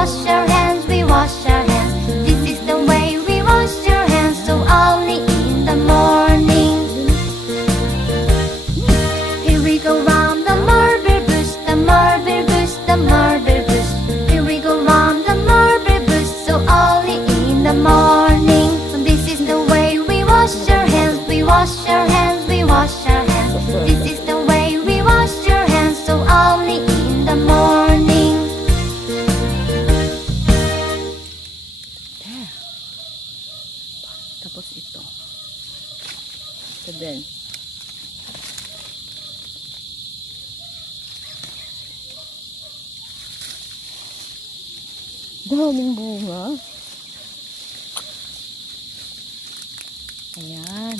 wash our hands, we wash our hands. This is the way we wash your hands, so early in the morning. Here we go round the marble bush, the marble bush, the marble bush. Here we go round the marble bush, so early in the morning. This is the way we wash our hands, we wash our hands, we wash our hands. This is the way we wash your hands, so early in the morning. There. Tapos ito. Ito din. Daming bunga. Ayan.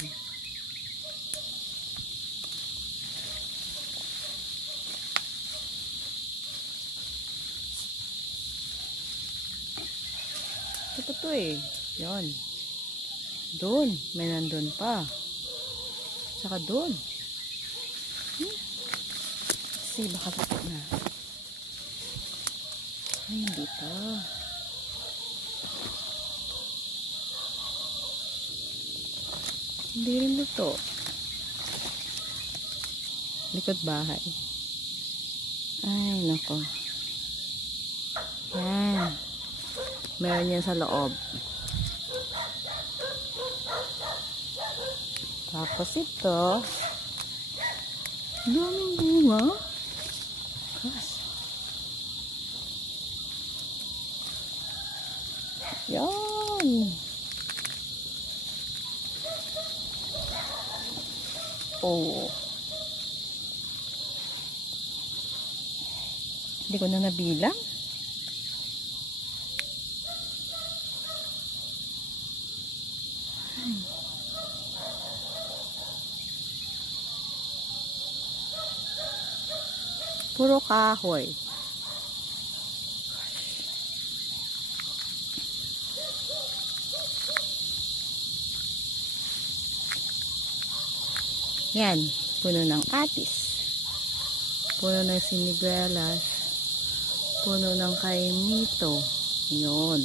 Ito to eh. Yan. Doon. May nandun pa. Saka doon. See, baka ito na. Ay, hindi pa. Hindi rin ito. Likod bahay. Ay, nako. Yan. Meron yan sa loob. Tapos ito. Daming bunga. Gosh. Yan. Oh. Hindi ko na nabilang. Puro kahoy. Yan, puno ng atis. Puno ng siniguelas. Puno ng kaimito. Yun.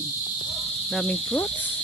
Daming fruits.